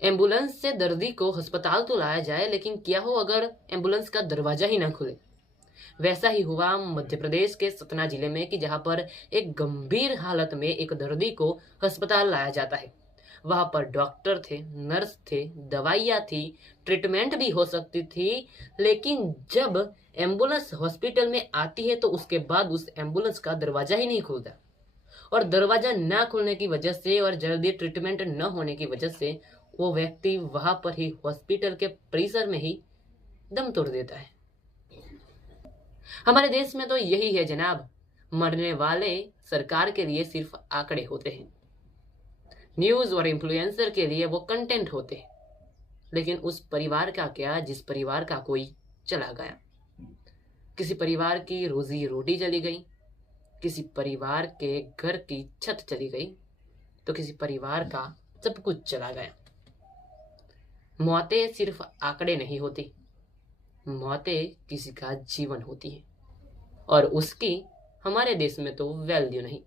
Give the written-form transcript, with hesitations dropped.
Ambulance से दर्दी को अस्पताल तो लाया जाए, लेकिन क्या हो अगर एम्बुलेंस का दरवाजा ही ना खुले। वैसा ही हुआ मध्य प्रदेश के सतना जिले में कि जहां पर एक गंभीर हालत में एक दर्दी को अस्पताल लाया जाता है। वहां पर डॉक्टर थे, नर्स थे, दवाइयां थी, ट्रीटमेंट भी हो सकती थी, लेकिन जब एम्बुलेंस हॉस्पिटल में आती है तो उसके बाद उस एम्बुलेंस का दरवाजा ही नहीं खुलता। और दरवाजा न खुलने की वजह से और जल्दी ट्रीटमेंट न होने की वजह से वो व्यक्ति वहां पर ही हॉस्पिटल के परिसर में ही दम तोड़ देता है। हमारे देश में तो यही है जनाब, मरने वाले सरकार के लिए सिर्फ आंकड़े होते हैं, न्यूज और इन्फ्लुएंसर के लिए वो कंटेंट होते हैं, लेकिन उस परिवार का क्या जिस परिवार का कोई चला गया। किसी परिवार की रोजी रोटी चली गई, किसी परिवार के घर की छत चली गई, तो किसी परिवार का सब कुछ चला गया। मौतें सिर्फ आंकड़े नहीं होती, मौतें किसी का जीवन होती है, और उसकी हमारे देश में तो वैल्यू नहीं।